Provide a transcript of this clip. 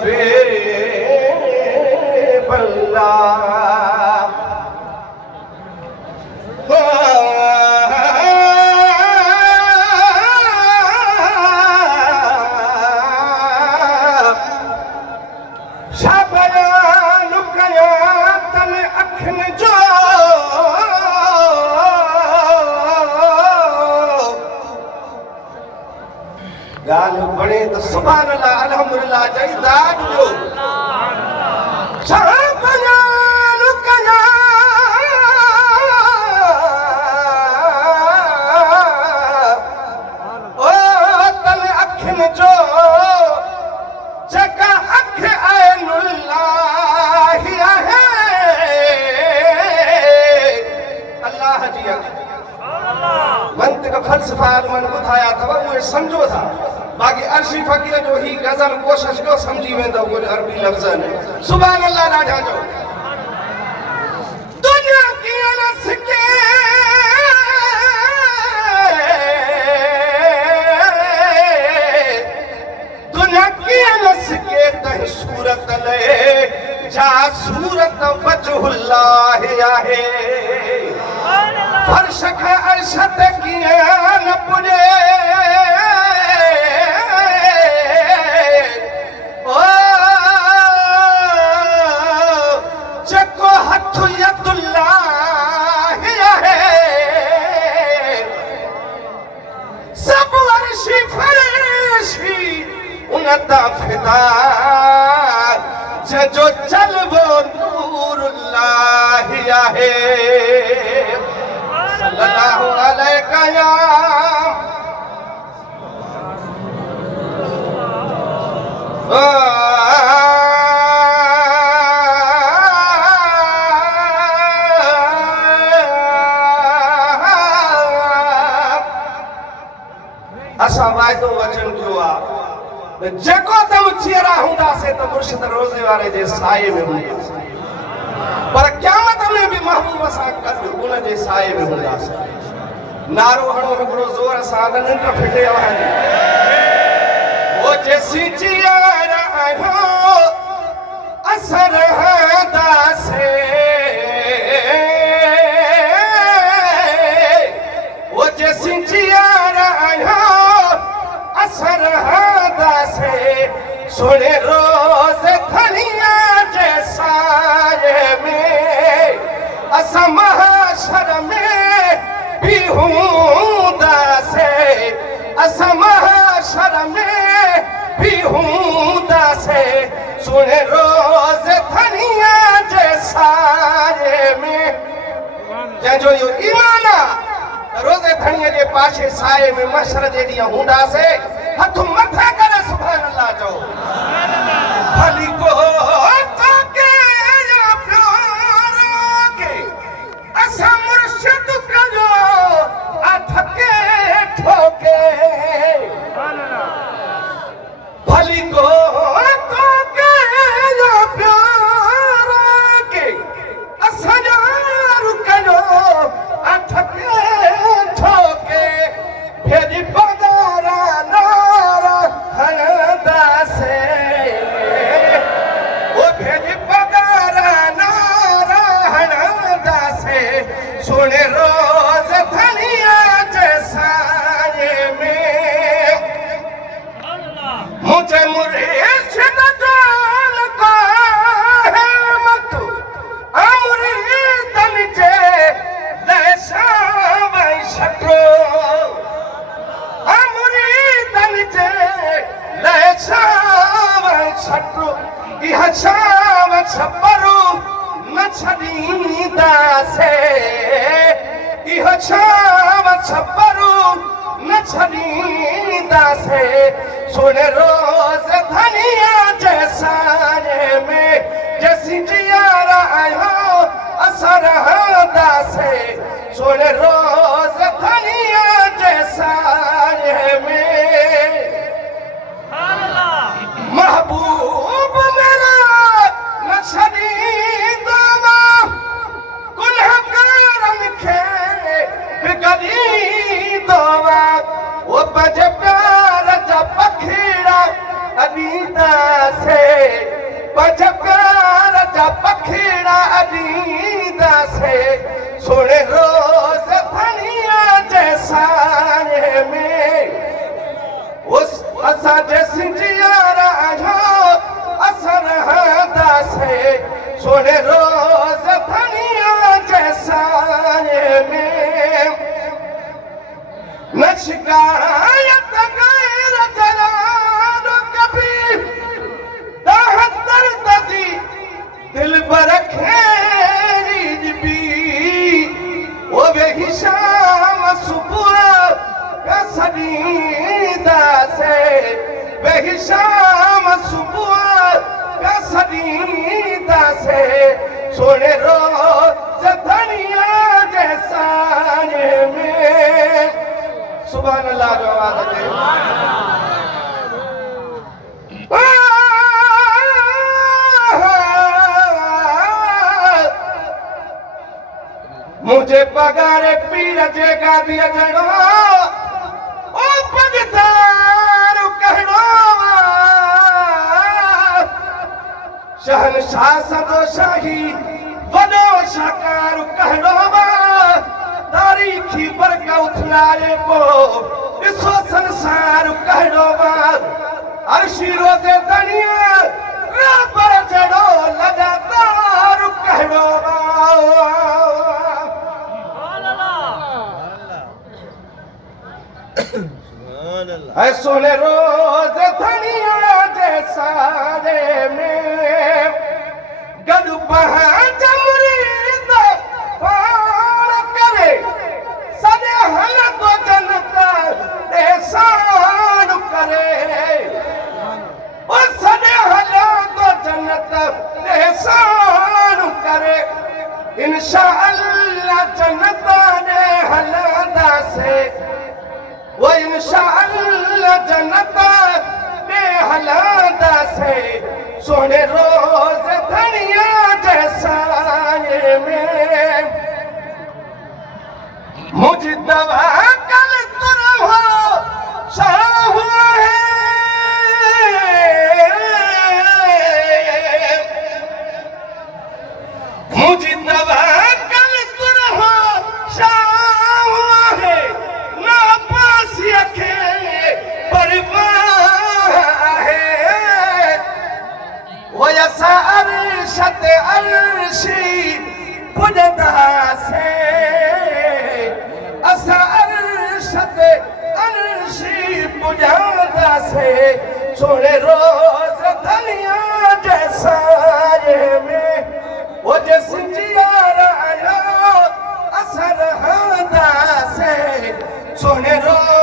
हबे बल्ला गाल बड़े तो सुभान अल्लाह अल्हम्दुलिल्लाह जई दाद जो शाबयान कया ओ तल अखन जो जका अख ऐनुल्लाह है अल्लाह जी मंतिक फलसफा मन ॿुधाया अथव उहे सम्झो था बाक़ी अर्शी फ़कीर जो ही गज़ल कोशिश कयो समझी वेंदव उहे अरबी लफ़्ज़नि सुभान अल्लाह ॾाढा जो दुनिया कीअं न सिके दुनिया कीअं न सिके तंहिं सूरत ले जा सूरत वजहुल्लाह आहे फर्श खे अर्श ते कीअं न पुॼे जेको हथ यदुल्लाह आहे सब अर्शी फर्शी उन तां फिदा जो जलवो नूरुल्लाह आहे सल्लल्लाहु अलैका या असां वाइदो वचन कयो आहे जेको तम चेरा हूंदासीं त मुर्शिद रोज़े वारे जे साए में हूंदासीं पर क़यामत में भी महबूब सां गॾु उन जे साए में हूंदासीं नारो हणो हिकिड़ो ज़ोर सां निंड फिटे वञे वो जेसी जियर आहियो असर हदासे वो जेसी जियर आहियो असर हदासे सुने रोज़ धनिया जे साए में असां महशर में भी हूंदासीं असां महशर में भी हूंदासीं सुने रोज़ धनिया जे साए में जंहिंजो इहो ईमान आहे रोज़े धणीअ जे पाछे साए में महशर जे ॾींहुं हूंदासीं हथ मथे करे सुभान अल्लाह चओ भली को ताके या प्यार के असां मुर्शिद कयो अथके ठोके भली को ताके या प्यार के असां यार कयो अथके ठोके भेजी पगारा नारा हणदासे ओ भेजी पगारा नारा हणदासे सुने रोज़ धनिया जे साए में मुझे मुर्शिद जान का है मत अमृतन जे लैसावै छटो अमृतन जे लैसावै छटो इह छाव छपरू न छॾींदासीं इह छाव छपरू न छॾींदासीं सुन रोज़ धनिया जे साए में जेसी जियार आहियो असां रहंदासीं सुन रोज़ धनिया जे साए में महबूब मेरा न छॾींदो गुनहगारनि खे बिगड़ींदो वो पंहिंजे प्यार जा पखीड़ा अॾींदासीं पंज प्यार जा पखीड़ा अॾींदा से सोने रोज़ धनिया जे साए में उस असां जे सिंधियारा आहियो असां रहंदा से सोने रोज़ धनिया जे साए में न शिकायत गैर जलाल कभी दाहत दर्द दी दिल पर खेरी भी वो वे शाम सुबह का सदीदा से वे शाम सुबह का सदीदा से सोने रोज़ धनिया जैसा में सुभान अल्लाह जो आवाज़ मुझे पगारे पीर जे गादी जड़ो ओ पगदार कहड़ो शहनशाह सदो शाही वडो शाकार कहड़ो तारीखी बरका उथलाए पो ॾिसो संसार कहड़ो अर्शी रोज़े दनिया रबर जड़ो लगातार कहड़ो ऐ सोने रोज़ धनिया जे सारे में गॾु पंहिंज मुरीद पाण करे सॼे हल को जन्नत एहसान करे ओ सॼे हल को जन्नत एहसान करे इंशाअल्लाह जन्नत ने हलंदासे वो इंशाअल्लाह जन्नत ने हलंदासे सोने रोज़ धनिया जे साए में मुझे दवा कल तुर हो शाह है मुझे दवा कल तुर हो शाह है ना पास रखे परवाह है वो यसा अरशत अर्शी पुजदा से असा अरशत अर्शी पुजदा से सोने रोज़ धनिया जैसा में वो जे सिंधियारा आयो असा रहंदा से सोने रोज़